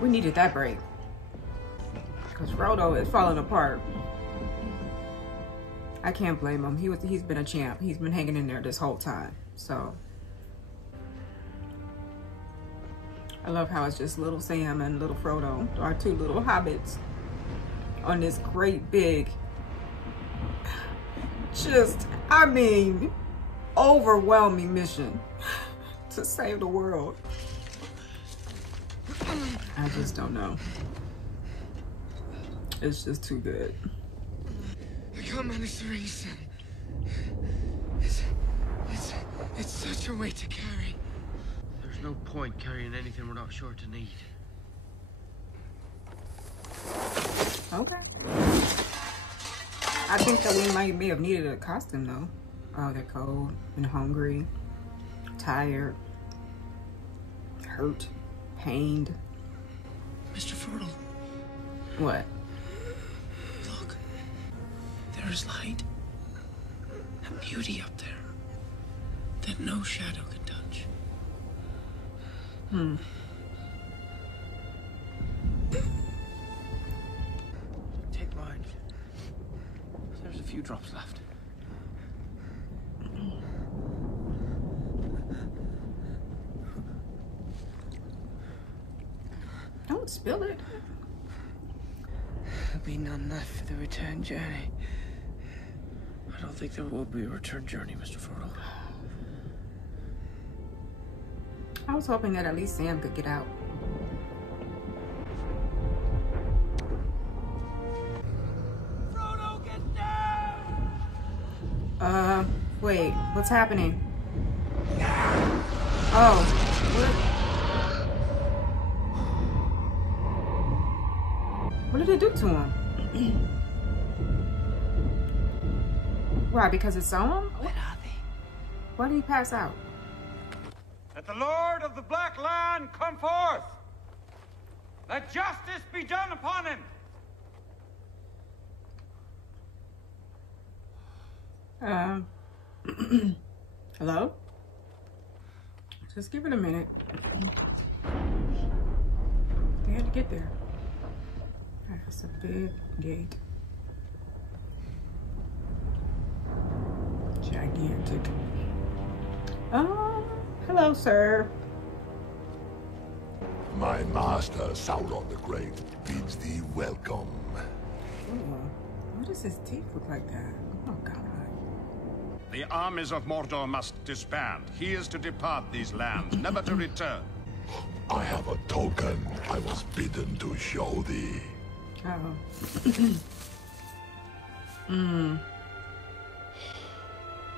We needed that break. Because Frodo is falling apart. I can't blame him. He's been a champ. He's been hanging in there this whole time. So I love how it's just little Sam and little Frodo, our two little hobbits, on this great big, just, I mean, overwhelming mission to save the world. I just don't know. It's just too good. I can't manage the ring, son. It's such a weight to carry. There's no point carrying anything we're not sure to need. Okay. I think that we may have needed a costume though. Oh, they're cold and hungry, tired, hurt, pained. Mr. Frodo. What? Look. There's light and beauty up there that no shadow can touch. Take mine. There's a few drops left. Don't spill it. There'll be none left for the return journey. I don't think there will be a return journey, Mr. Frodo. I was hoping that at least Sam could get out. Frodo, get down! Wait, what's happening? Oh, what did it do to him? Why, because it saw him? Where are they? Why did he pass out? Let the Lord of the Black Land come forth. Let justice be done upon him. Hello? Just give it a minute. They had to get there. That's a big gate. Gigantic. Hello, sir. My master, Sauron the Great, bids thee welcome. Ooh, why does his teeth look like that? Oh, God. The armies of Mordor must disband. He is to depart these lands, never to return. I have a token I was bidden to show thee. Oh.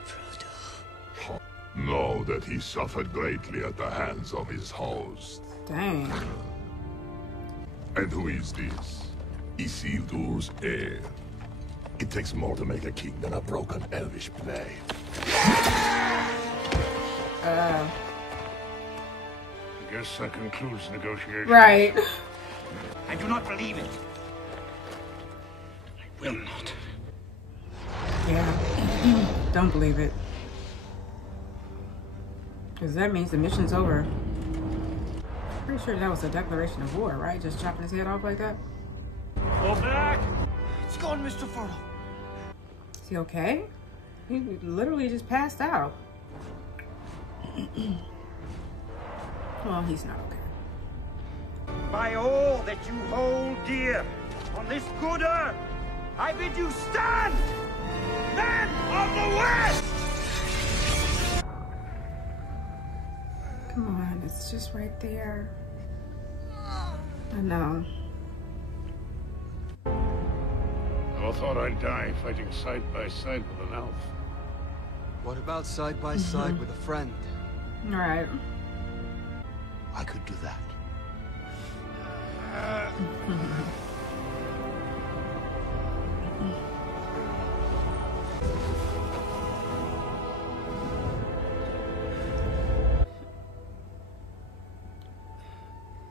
Frodo. Know that he suffered greatly at the hands of his host. Dang. And who is this? Isildur's heir. It takes more to make a king than a broken elvish blade. Guess that concludes negotiations. Right. I do not believe it. I will not. Yeah. Don't believe it. Because that means the mission's over. Pretty sure that was a declaration of war, right? Just chopping his head off like that? Go back. It's gone, Mr. Frodo. Is he okay? He literally just passed out. Well, he's not okay. By all that you hold dear on this good earth, I bid you stand, men of the West! Come on, it's just right there. I know. I thought I'd die fighting side by side with an elf. What about side by side with a friend? All right. I could do that.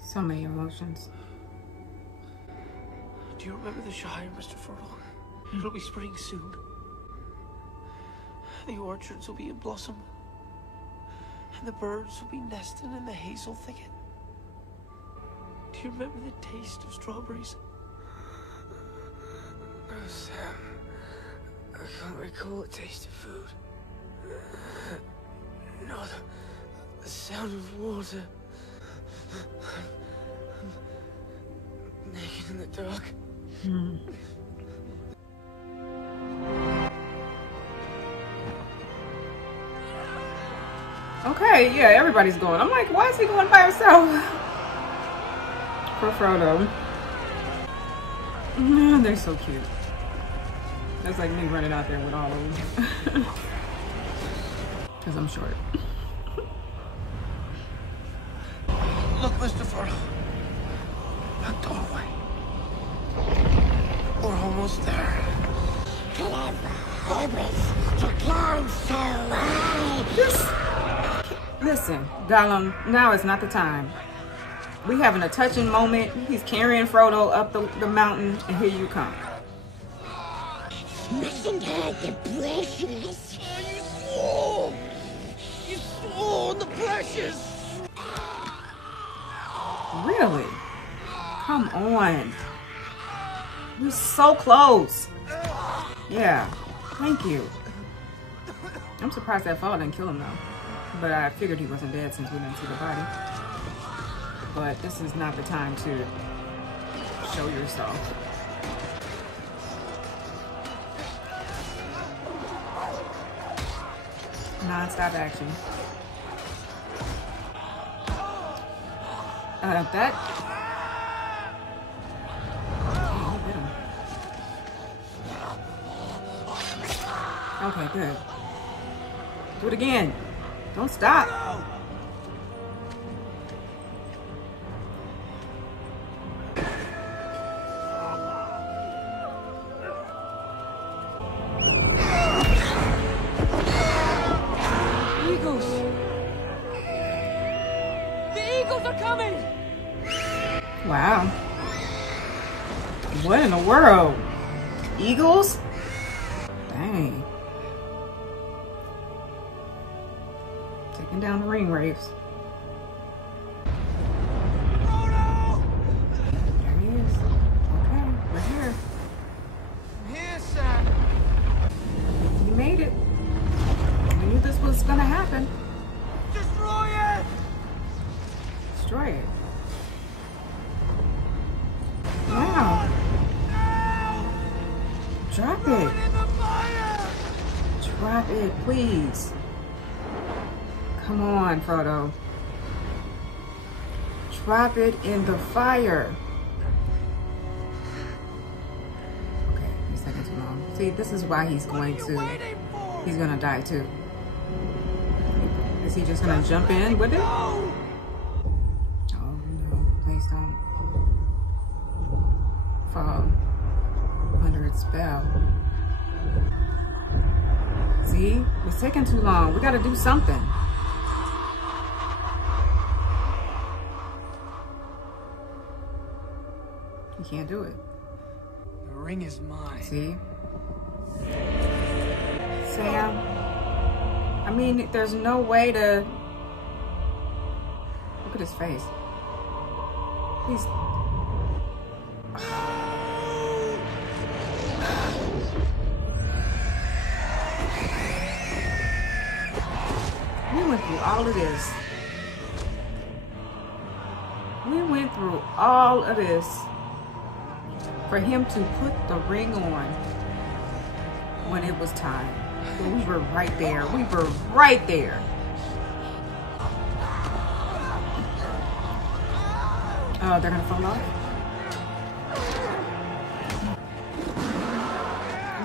So many emotions. Do you remember the Shire, Mr. Frodo? It'll be spring soon. The orchards will be in blossom. And the birds will be nesting in the hazel thicket. Do Do you remember the taste of strawberries? No, Sam. I can't recall the taste of food. No, the sound of water. I'm naked in the dark. Okay, yeah, everybody's going. I'm like, why is he going by himself? Poor Frodo. They're so cute. That's like me running out there with all of them. Because I'm short. Look, Mr. Frodo. That doorway. We're almost there. Listen, Gollum, now is not the time. We having a touching moment. He's carrying Frodo up the mountain, and here you come. The precious. You swore the precious. Really? Come on. We're so close. Yeah, thank you. I'm surprised that fall didn't kill him though. But I figured he wasn't dead since we didn't see the body. But this is not the time to show yourself. Non-stop action. That. Oh, he hit him. Okay, good. Do it again. Don't stop. Eagles. The eagles are coming. Wow. What in the world? Eagles? Dang. Taking down the ring wraiths. Frodo! There he is. Okay, we're here. I'm here, Sam. You made it. I knew this was gonna happen. Destroy it! Destroy it. Wow. Drop it. In the fire! Drop it, please. Come on, Frodo. Drop it in the fire. Okay, he's taking too long. See, this is why he's going to die too. Is he just gonna jump in with it? Oh no, please don't fall under its spell. See, it's taking too long. We gotta do something. You can't do it. The ring is mine. See? Sam, I mean, there's no way to... Look at his face. He's... We went through all of this. We went through all of this for him to put the ring on when it was time. We were right there. We were right there. Oh, they're gonna fall off?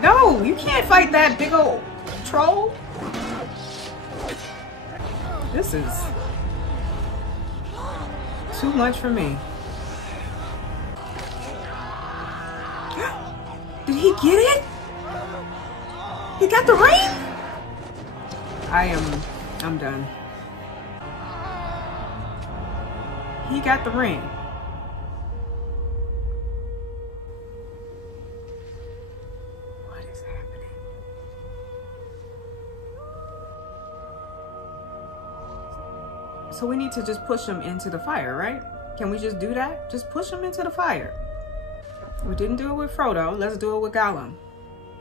No, you can't fight that big old troll. This is too much for me. Did he get it? He got the ring? I'm done. He got the ring. What is happening? So we need to just push him into the fire, right? Can we just do that? Just push him into the fire. We didn't do it with Frodo. Let's do it with Gollum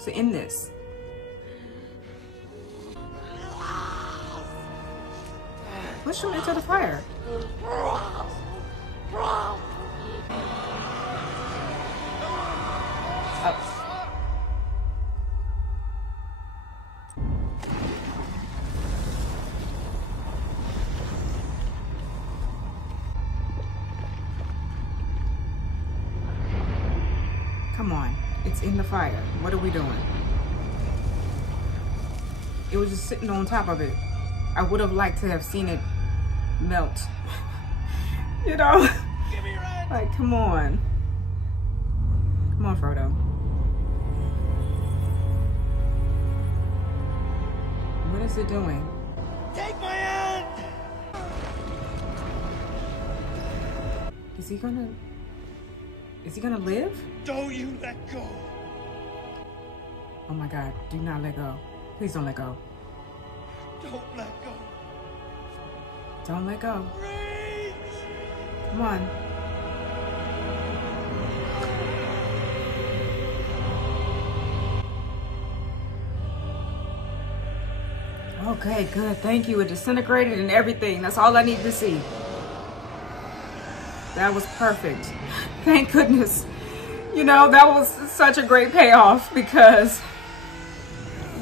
to end this. Push him into the fire. Oh. Come on, it's in the fire. What are we doing? It was just sitting on top of it. I would have liked to have seen it melt. You know? Like, come on. Come on, Frodo. What is it doing? Take my hand! Is he gonna live? Don't you let go. Oh my God, do not let go. Please don't let go. Don't let go. Don't let go. Reach! Come on. Okay, good. Thank you. It disintegrated and everything. That's all I need to see. That was perfect. Thank goodness. You know, that was such a great payoff because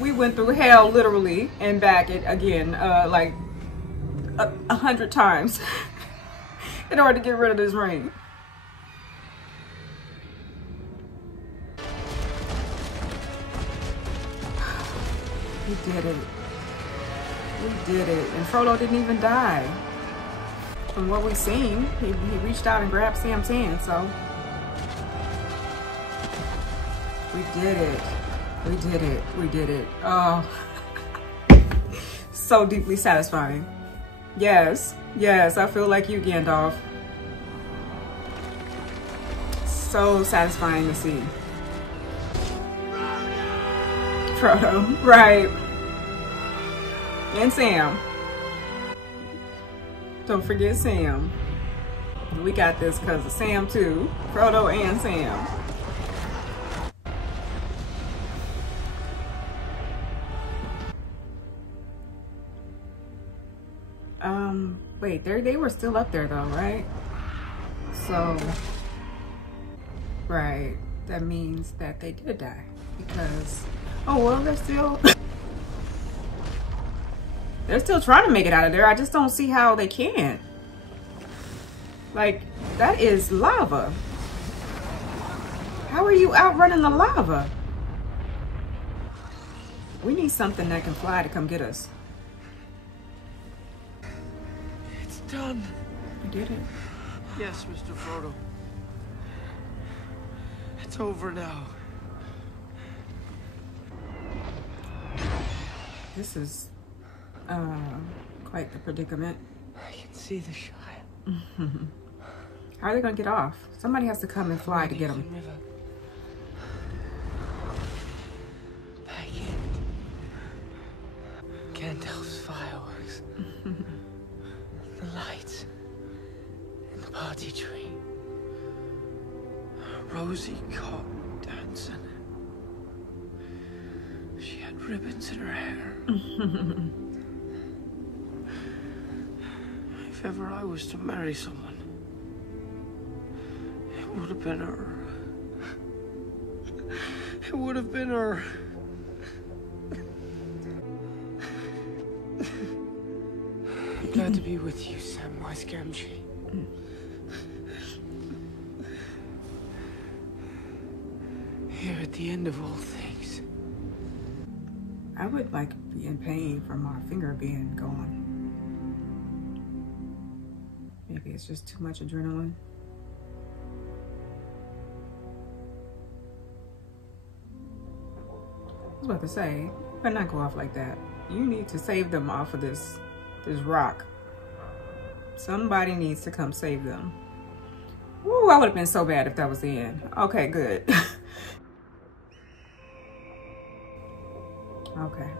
we went through hell literally and back it again, like 100 times in order to get rid of this ring. We did it. We did it. And Frodo didn't even die. From what we've seen, he reached out and grabbed Sam's hand, so. We did it. We did it. We did it. Oh. So deeply satisfying. Yes. Yes, I feel like you, Gandalf. So satisfying to see. Frodo. Right. And Sam. Don't forget Sam. We got this because of Sam too. Frodo and Sam. Wait, they were still up there though, right? So, right, that means that they did die because, oh well, they're still trying to make it out of there. I just don't see how they can. Like, that is lava. How are you outrunning the lava? We need something that can fly to come get us. It's done. You did it. Yes, Mr. Frodo. It's over now. This is quite the predicament. I can see the Shire. How are they gonna get off? Somebody has to come and fly to get them. River. Back in. Gandalf's fireworks. The lights. And the party tree. Rosie cotton dancing. She had ribbons in her hair. If ever I was to marry someone, it would have been her. It would have been her. I'm glad to be with you, Samwise Gamgee. Here at the end of all things. I would like be in pain from my finger being gone. Maybe it's just too much adrenaline. I was about to say, better not go off like that. You need to save them off of this rock. Somebody needs to come save them. Ooh, I would have been so bad if that was the end. Okay, good. Okay.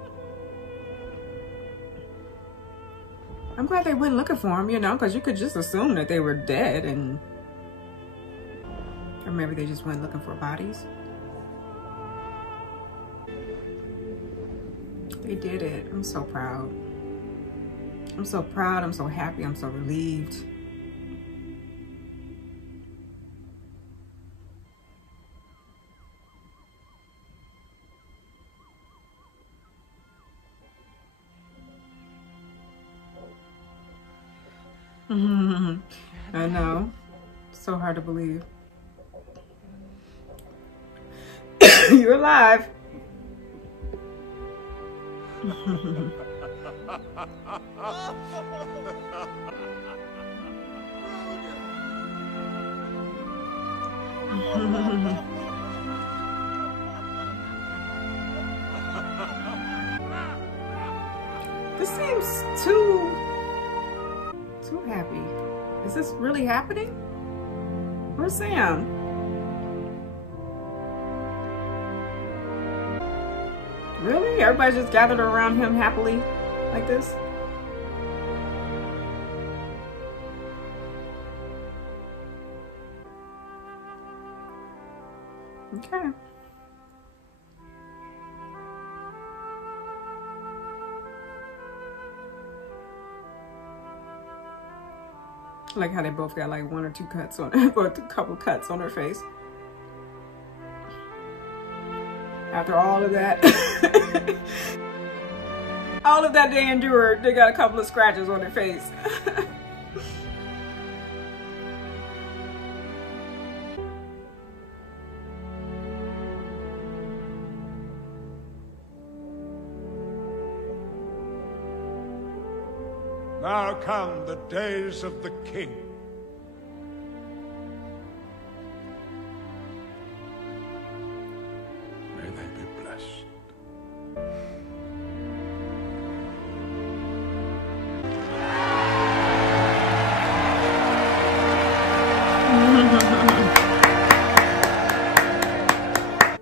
I'm glad they went looking for him, you know, because you could just assume that they were dead, and or maybe they just went looking for bodies. They did it. I'm so proud. I'm so proud. I'm so happy. I'm so relieved. I know. So hard to believe. You're alive. This seems too happy. Is this really happening? Where's Sam? Really? Everybody just gathered around him happily like this? Okay. I like how they both got like one or two cuts on, or a couple cuts on their face. After all of that, all of that they endured, they got a couple of scratches on their face. Now come the days of the king. May they be blessed.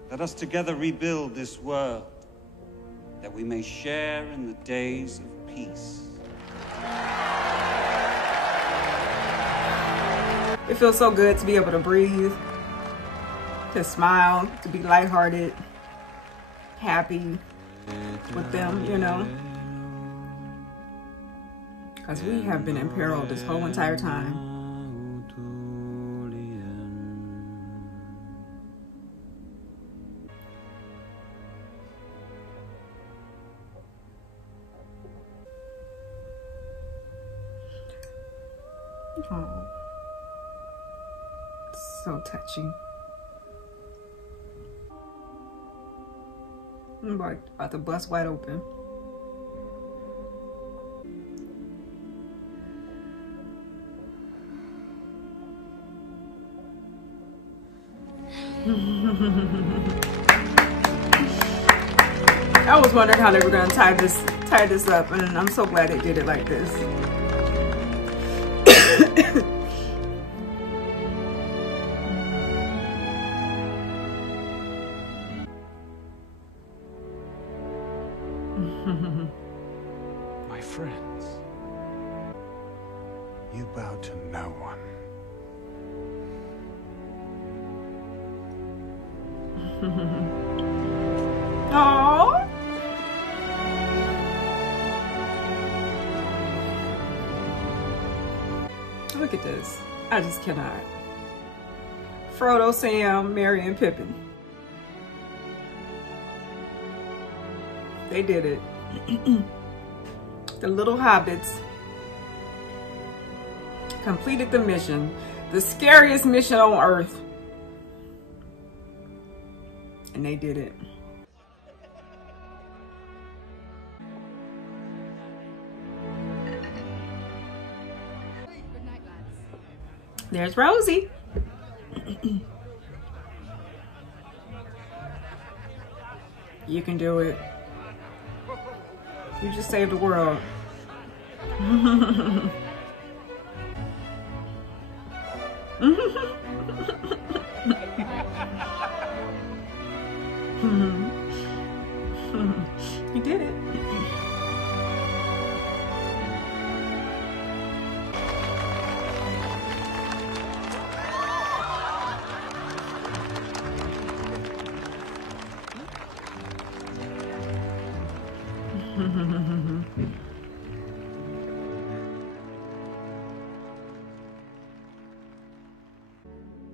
Let us together rebuild this world, that we may share in the days of peace. It feels so good to be able to breathe, to smile, to be lighthearted, happy with them, you know. Because we have been in peril this whole entire time. Oh. So touching. I'm about to bust wide open. I was wondering how they were gonna tie this up, and I'm so glad they did it like this. My friends, you bow to no one. Aww. Look at this. I just cannot. Frodo, Sam, Merry, and Pippin. They did it. The little hobbits completed the mission. The scariest mission on Earth. And they did it. There's Rosie. You can do it. You just saved the world. You did it.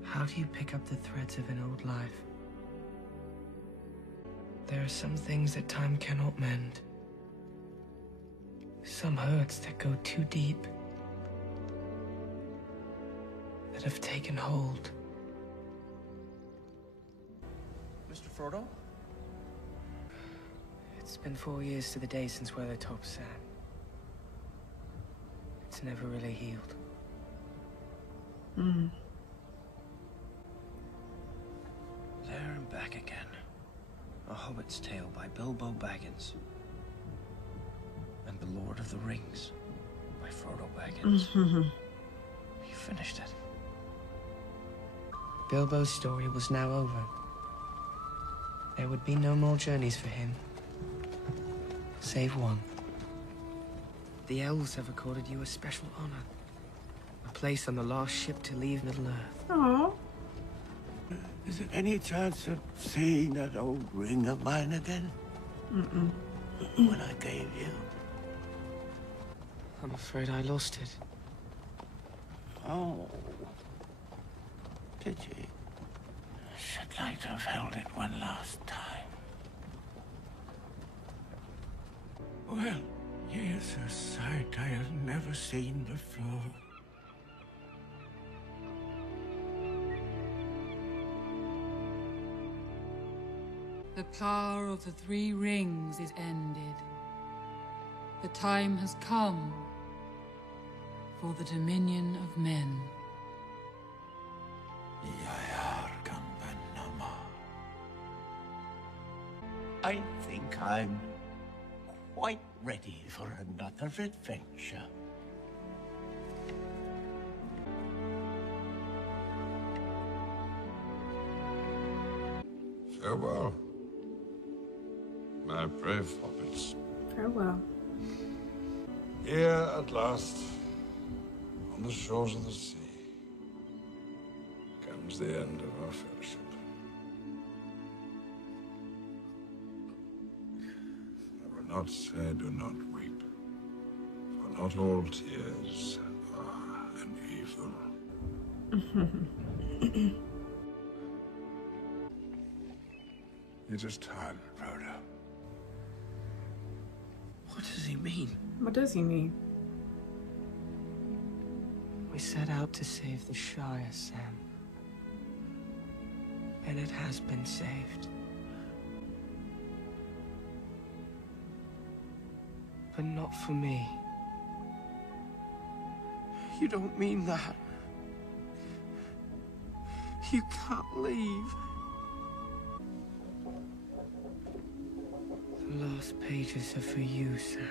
How do you pick up the threads of an old life? There are some things that time cannot mend. Some hurts that go too deep, that have taken hold. Mr. Frodo? It's been 4 years to the day since Weathertop, Sam. It's never really healed. There and back again. A Hobbit's Tale by Bilbo Baggins. And The Lord of the Rings by Frodo Baggins. He finished it. Bilbo's story was now over. There would be no more journeys for him. Save one. The elves have accorded you a special honor. A place on the last ship to leave Middle-earth. Aww. Is there any chance of seeing that old ring of mine again? When I gave you? I'm afraid I lost it. Oh. Pity. I should like to have held it one last time. Well, here's a sight I have never seen before. The power of the 3 rings is ended. The time has come for the dominion of men. I think I'm quite ready for another adventure. Farewell, my brave hobbits. Farewell. Here at last, on the shores of the sea, comes the end of our fellowship. I will not say do not weep, for not all tears are an evil. It is time, Frodo. What does he mean? What does he mean? We set out to save the Shire, Sam. And it has been saved. But not for me. You don't mean that. You can't leave. The last pages are for you, Sam.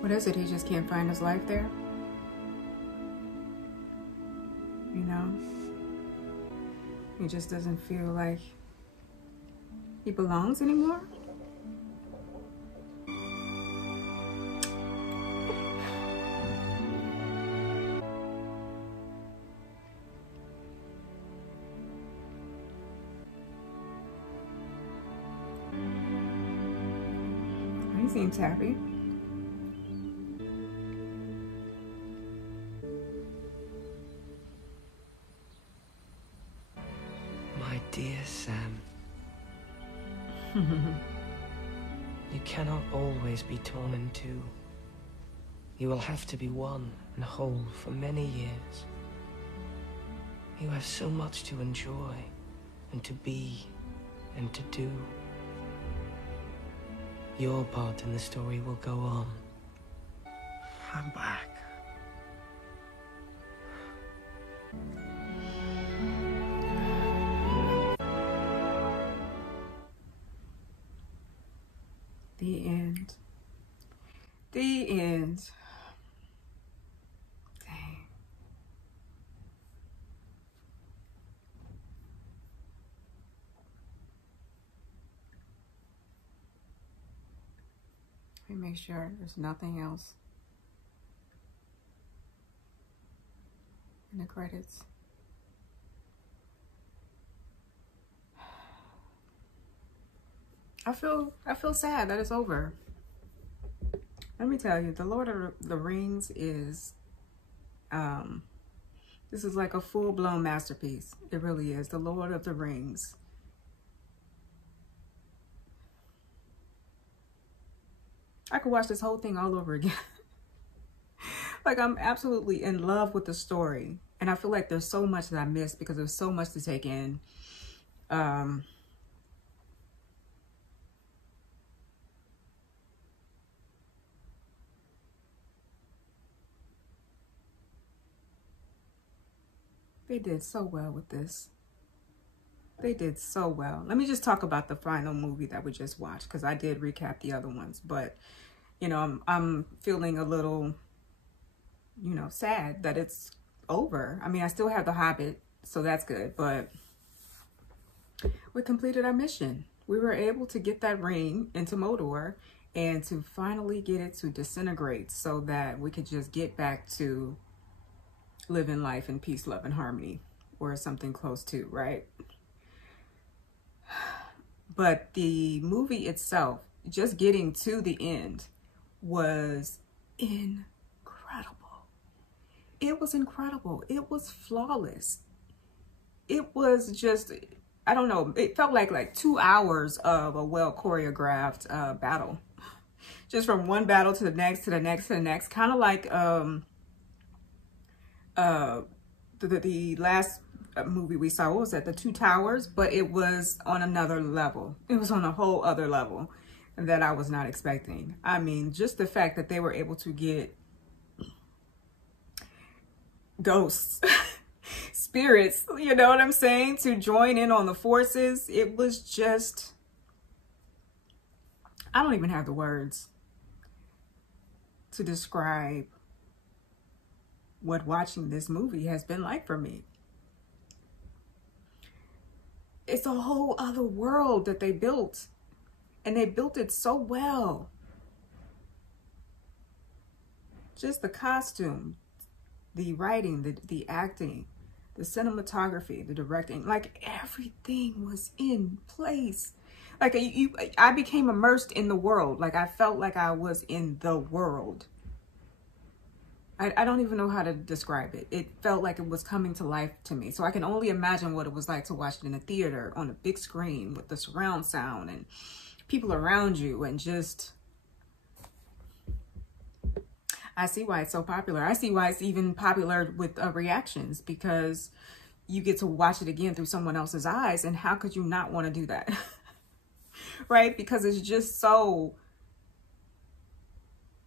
What is it? He just can't find his life there? You know? He just doesn't feel like he belongs anymore? He seems happy. My dear Sam. You cannot always be torn in two. You will have to be one and whole for many years. You have so much to enjoy, and to be, and to do. Your part in the story will go on. I'm back. The end. The end. Dang. Let me make sure there's nothing else in the credits. I feel sad that it's over. Let me tell you, The Lord of the Rings is this is like a full-blown masterpiece. It really is. The Lord of the Rings. I could watch this whole thing all over again. Like, I'm absolutely in love with the story. And I feel like there's so much that I missed because there's so much to take in. They did so well with this. They did so well. Let me just talk about the final movie that we just watched, because I did recap the other ones. But, you know, I'm feeling a little, you know, sad that it's over. I mean, I still have The Hobbit, so that's good. But we completed our mission. We were able to get that ring into Mordor and to finally get it to disintegrate so that we could just get back to living life in peace, love, and harmony, or something close to, right? But the movie itself, just getting to the end, was incredible. It was incredible. It was flawless. It was just, I don't know, it felt like 2 hours of a well choreographed battle. Just from one battle to the next, to the next, to the next. Kind of like the last movie we saw, what was that, The Two Towers? But it was on another level. It was on a whole other level that I was not expecting. I mean, just the fact that they were able to get ghosts, spirits, you know what I'm saying, to join in on the forces. It was just, I don't even have the words to describe what watching this movie has been like for me. It's a whole other world that they built, and they built it so well. Just the costume, the writing, the acting, the cinematography, the directing, like everything was in place. Like I became immersed in the world. Like I felt like I was in the world. I don't even know how to describe it. It felt like it was coming to life to me. So I can only imagine what it was like to watch it in a theater on a big screen with the surround sound and people around you, and just, I see why it's so popular. I see why it's even popular with reactions, because you get to watch it again through someone else's eyes. And how could you not want to do that? Right? Because it's just so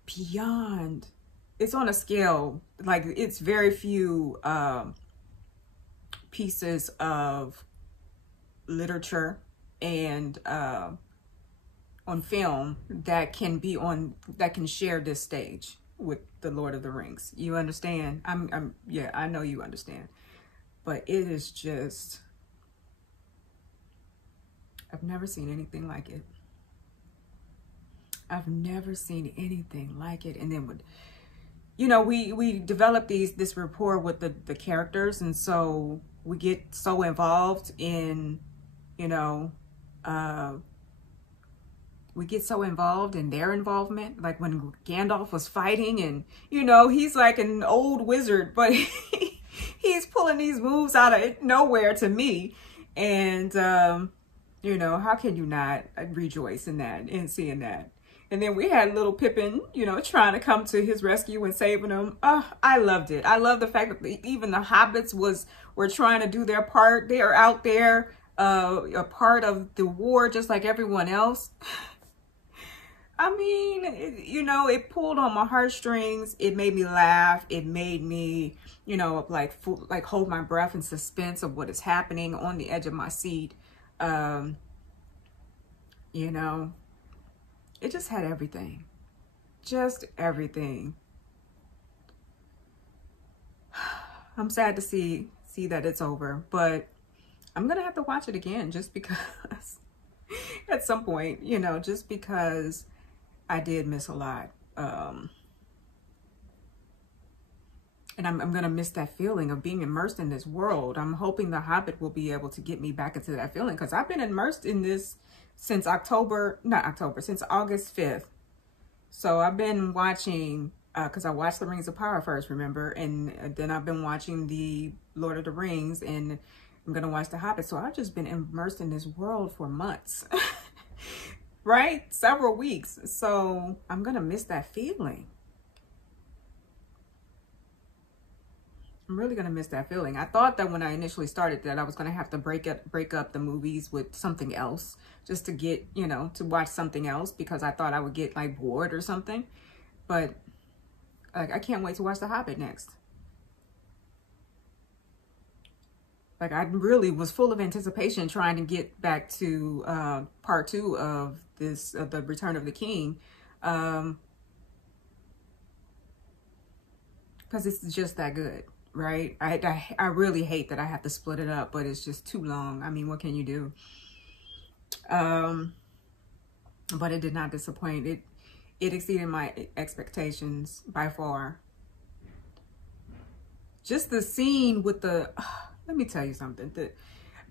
beyond. It's on a scale, like it's very few pieces of literature and on film that can be on, that can share this stage with the Lord of the Rings. You understand? Yeah, I know you understand. But it is just, I've never seen anything like it. I've never seen anything like it. And then with, you know, we develop this rapport with the characters, and so we get so involved in, you know, we get so involved in their involvement. Like when Gandalf was fighting, and, you know, he's like an old wizard, but he's pulling these moves out of nowhere to me. And, you know, how can you not rejoice in that and seeing that? And then we had little Pippin, you know, trying to come to his rescue and saving him. I loved it. I love the fact that even the hobbits were trying to do their part. They are out there, a part of the war, just like everyone else. I mean, you know, it pulled on my heartstrings. It made me laugh. It made me, you know, like hold my breath in suspense of what is happening, on the edge of my seat. You know, it just had everything. Just everything. I'm sad to see that it's over, but I'm gonna have to watch it again just because at some point, you know, just because I did miss a lot. And I'm going to miss that feeling of being immersed in this world. I'm hoping The Hobbit will be able to get me back into that feeling, because I've been immersed in this since since August 5th. So I've been watching, because I watched The Rings of Power first, remember? And then I've been watching The Lord of the Rings, and I'm going to watch The Hobbit. So I've just been immersed in this world for months, right? Several weeks. So I'm going to miss that feeling. I'm really going to miss that feeling. I thought that when I initially started that I was going to have to break up the movies with something else, just to get, you know, to watch something else, because I thought I would get like bored or something. But like, I can't wait to watch The Hobbit next. Like, I really was full of anticipation trying to get back to part 2 of this, The Return of the King. Because it's just that good. Right? I really hate that I have to split it up, but it's just too long. I mean, what can you do? But it did not disappoint. It exceeded my expectations by far. Just the scene with the, let me tell you something.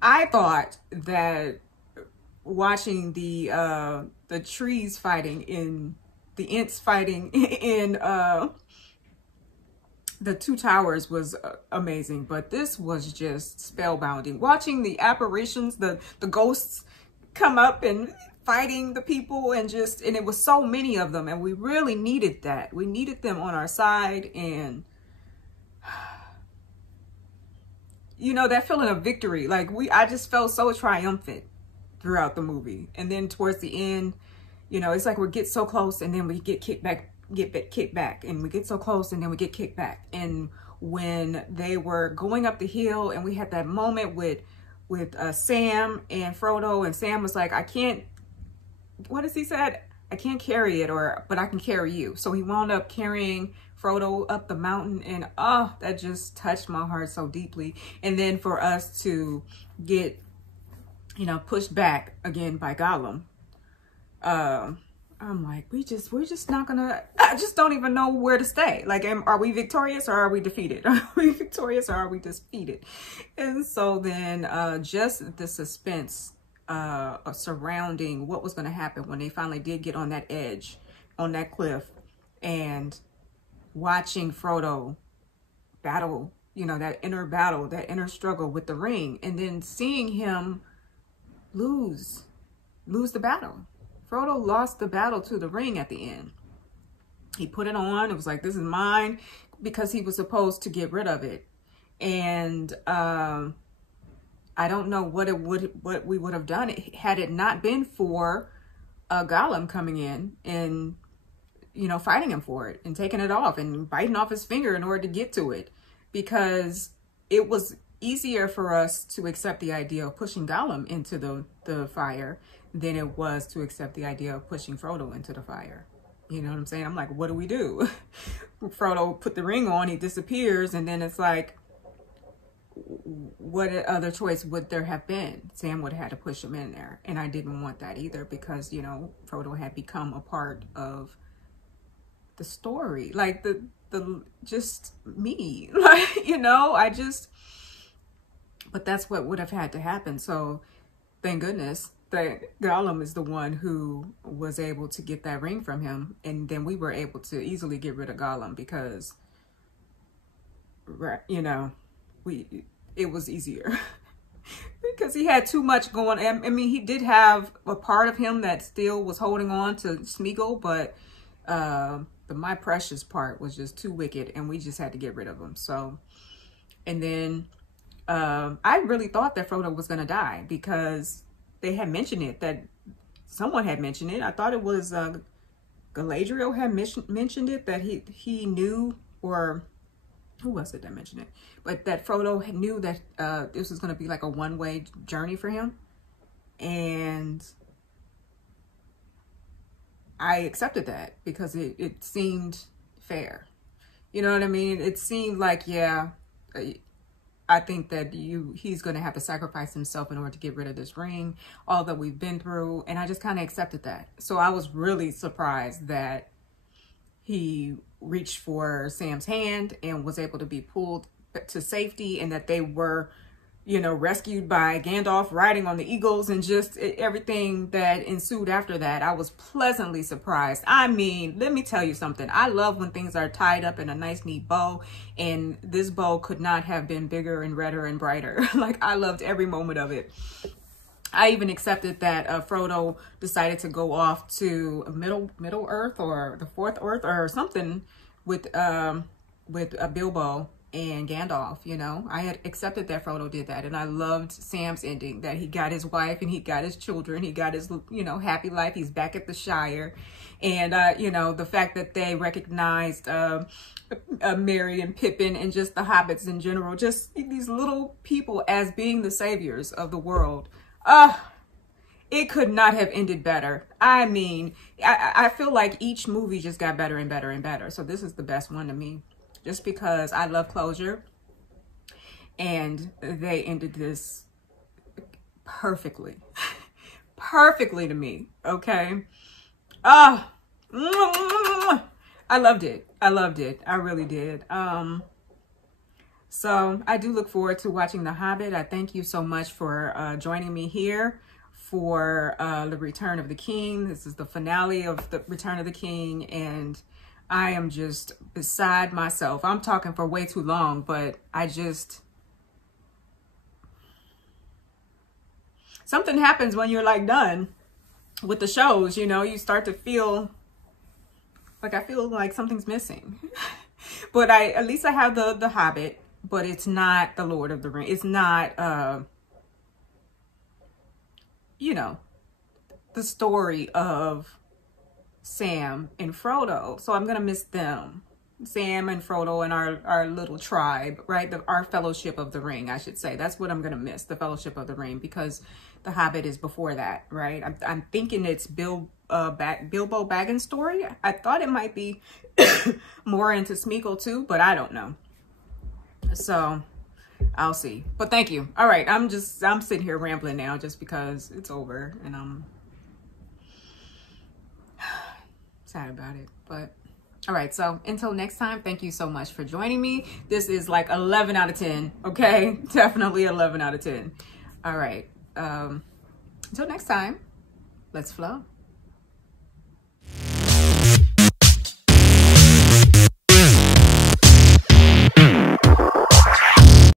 I thought that watching the trees fighting in, the Ents fighting in, the Two Towers was amazing, but this was just spellbinding. Watching the apparitions, the ghosts come up and fighting the people, and it was so many of them, and we really needed that. We needed them on our side, and you know, that feeling of victory. Like, I just felt so triumphant throughout the movie. And then towards the end, you know, it's like we get so close and then we get kicked back, and we get so close and then we get kicked back. And when they were going up the hill and we had that moment with Sam and Frodo, and Sam was like, I can't, what does he said? I can't carry it, but I can carry you. So he wound up carrying Frodo up the mountain, and oh, that just touched my heart so deeply. And then for us to get, you know, pushed back again by Gollum, I'm like, we're just not gonna, I just don't even know where to stay. Like, are we victorious or are we defeated? Are we victorious or are we defeated? And so then just the suspense surrounding what was going to happen when they finally did get on that edge, on that cliff, and watching Frodo battle, you know, that inner battle, that inner struggle with the ring, and then seeing him lose the battle. Frodo lost the battle to the ring at the end. He put it on. It was like, this is mine, because he was supposed to get rid of it. And I don't know what we would have done had it not been for Gollum coming in and, you know, fighting him for it and taking it off and biting off his finger in order to get to it, because it was easier for us to accept the idea of pushing Gollum into the fire than it was to accept the idea of pushing Frodo into the fire. You know what I'm saying? I'm like, what do we do? Frodo put the ring on, he disappears, and then it's like, what other choice would there have been? Sam would have had to push him in there, and I didn't want that either, because, you know, Frodo had become a part of the story, like the just me, like, you know, but that's what would have had to happen. So thank goodness that Gollum is the one who was able to get that ring from him, and then we were able to easily get rid of Gollum, because, you know, it was easier because he had too much going. I mean, he did have a part of him that still was holding on to Smeagol, but the My Precious part was just too wicked, and we just had to get rid of him. So, and then I really thought that Frodo was going to die, because they had mentioned it, that someone had mentioned it. I thought it was Galadriel had mentioned it, that he knew, or who was it that mentioned it? But that Frodo knew that this was going to be like a one-way journey for him. And I accepted that, because it seemed fair. You know what I mean? It seemed like, yeah, I think that he's going to have to sacrifice himself in order to get rid of this ring, all that we've been through. And I just kind of accepted that. So I was really surprised that he reached for Sam's hand and was able to be pulled to safety, and that they were, you know, rescued by Gandalf riding on the eagles, and just everything that ensued after that. I was pleasantly surprised. I mean, let me tell you something. I love when things are tied up in a nice, neat bow, and this bow could not have been bigger and redder and brighter. Like, I loved every moment of it. I even accepted that Frodo decided to go off to Middle Earth, or the Fourth Earth, or something with Bilbo and Gandalf. You know, I had accepted that Frodo did that, and I loved Sam's ending, that he got his wife and he got his children, he got his, you know, happy life. He's back at the Shire, and you know, the fact that they recognized Merry and Pippin and just the hobbits in general, just these little people, as being the saviors of the world. It could not have ended better. I mean, I feel like each movie just got better and better and better. So this is the best one to me, just because I love closure, and they ended this perfectly, perfectly to me. Okay. I loved it. I loved it. I really did. So I do look forward to watching The Hobbit. I thank you so much for joining me here for The Return of the King. This is the finale of The Return of the King, and I am just beside myself. I'm talking for way too long, but I just... Something happens when you're like done with the shows, you know, you start to feel like, I feel like something's missing. But at least I have the Hobbit. But it's not the Lord of the Rings. It's not, you know, the story of Sam and Frodo. So I'm going to miss them. Sam and Frodo and our little tribe, right? Our Fellowship of the Ring, I should say. That's what I'm going to miss, the Fellowship of the Ring, because the Hobbit is before that, right? I'm thinking it's Bilbo Baggins' story. I thought it might be more into Smeagol too, but I don't know. So I'll see. But thank you. All right. I'm sitting here rambling now just because it's over, and I'm sad about it. But all right. So until next time, thank you so much for joining me. This is like 11 out of 10. Okay. Definitely 11 out of 10. All right. Until next time, let's flow.